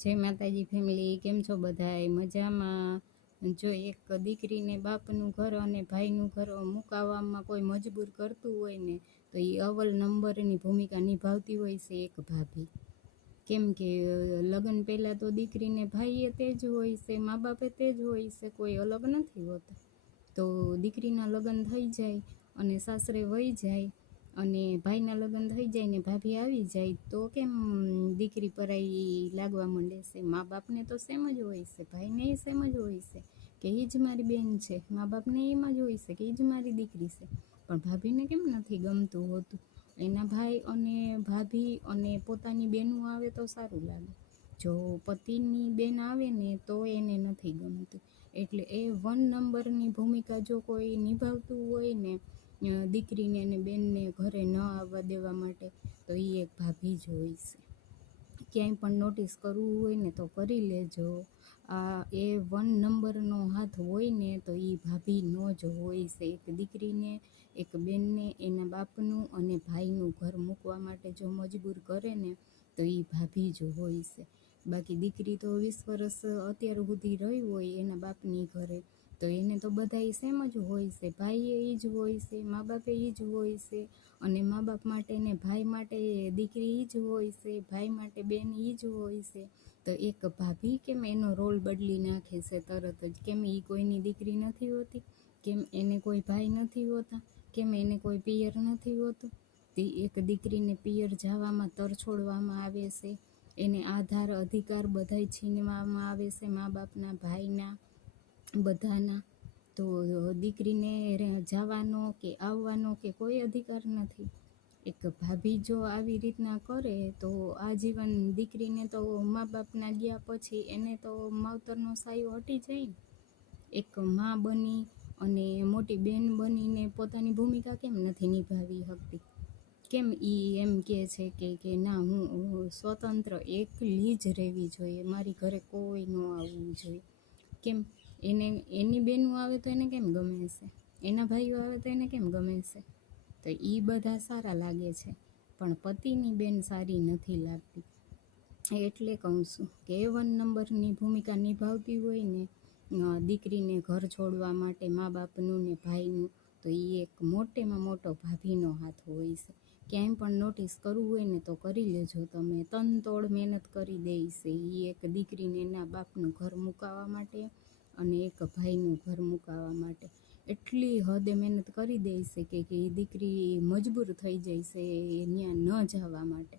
જય માતાજી ફેમિલી, કેમ છો બધાય? મજામાં? જો એક દીકરીને બાપનું ઘર અને ભાઈનું ઘર મુકાવવામાં કોઈ મજબૂર કરતું હોય ને, તો એ અવ્વલ નંબરની ભૂમિકા નિભાવતી હોય છે એક ભાભી. કેમ કે લગ્ન પહેલાં તો દીકરીને ભાઈએ તે જ હોય છે, મા બાપે તે જ હોય છે, કોઈ અલગ નથી હોતા. તો દીકરીના લગ્ન થઈ જાય અને સાસરે વહી જાય અને ભાઈના લગ્ન થઈ જાય ને ભાભી આવી જાય તો કેમ દીકરી પરાઈ લાગવા માંડે છે? મા બાપને તો સેમ જ હોય છે, ભાઈને એ સેમ જ હોય છે કે એ જ મારી બેન છે, મા બાપને એમ જ હોય છે કે એ જ મારી દીકરી છે. પણ ભાભીને કેમ નથી ગમતું હોતું? એના ભાઈ અને ભાભી અને પોતાની બેનું આવે તો સારું લાગે. જો પતિની બેન આવે ને તો એને નથી ગમતું. એટલે એ 1 નંબરની ભૂમિકા જો કોઈ નિભાવતું હોય ને દીકરીને અને બેનને ઘરે ન આવવા દેવા માટે, તો એ એક ભાભી જ હોય છે. ક્યાંય પણ નોટિસ કરવું હોય ને તો કરી લેજો. એ 1 નંબરનો હાથ હોય ને તો એ ભાભીનો જ હોય છે. એક દીકરીને, એક બેનને એના બાપનું અને ભાઈનું ઘર મૂકવા માટે જો મજબૂર કરે ને તો એ ભાભી જ હોય છે. બાકી દીકરી તો 20 વર્ષ અત્યાર સુધી રહી હોય એના બાપની ઘરે, તો એને તો બધાય સેમ જ હોય છે. ભાઈએ એ જ હોય છે, મા બાપે એ જ હોય છે, અને મા બાપ માટે ને ભાઈ માટે દીકરી એ જ હોય છે, ભાઈ માટે બેન એ જ હોય છે. તો એક ભાભી કેમ એનો રોલ બદલી નાખે છે તરત જ? કેમ એ કોઈની દીકરી નથી હોતી? કેમ એને કોઈ ભાઈ નથી હોતા? કેમ એને કોઈ પિયર નથી હોતું? તે એક દીકરીને પિયર જવામાં તરછોડવામાં આવે છે, એને આધાર અધિકાર બધાય છીનવામાં આવે છે મા બાપના, ભાઈના, બધાના. તો દીકરીને જવાનો કે આવવાનો કે કોઈ અધિકાર નથી. એક ભાભી જો આવી રીતના કરે તો આજીવન દીકરીને તો મા બાપના ગયા પછી એને તો માવતરનો સાયો હટી જાય ને. એક મા બની અને મોટી બેન બનીને પોતાની ભૂમિકા કેમ નથી નિભાવી શકતી? કેમ એમ કહે છે કે ના, હું સ્વતંત્ર એકલી જ રહેવી જોઈએ, મારી ઘરે કોઈ ન આવવું જોઈએ? કેમ એની બહેનો આવે તો એને કેમ ગમે છે? એના ભાઈઓ આવે તો એને કેમ ગમે છે? તો એ બધા સારા લાગે છે, પણ પતિની બેન સારી નથી લાગતી. એટલે કહું છું કે 1 નંબરની ભૂમિકા નિભાવતી હોય ને દીકરીને ઘર છોડવા માટે મા બાપનું ને ભાઈનું, તો એ એક મોટેમાં મોટો ભાભીનો હાથ હોય છે. ક્યાંય પણ નોટિસ કરવું હોય ને તો કરી લેજો તમે. તનતોડ મહેનત કરી દે છે એ એક દીકરીને એના બાપનું ઘર મુકાવવા માટે અને એક ભાઈનું ઘર મુકાવવા માટે. એટલી હદે મહેનત કરી દે છે કે એ દીકરી મજબૂર થઈ જાય છે ત્યાં ન જવા માટે.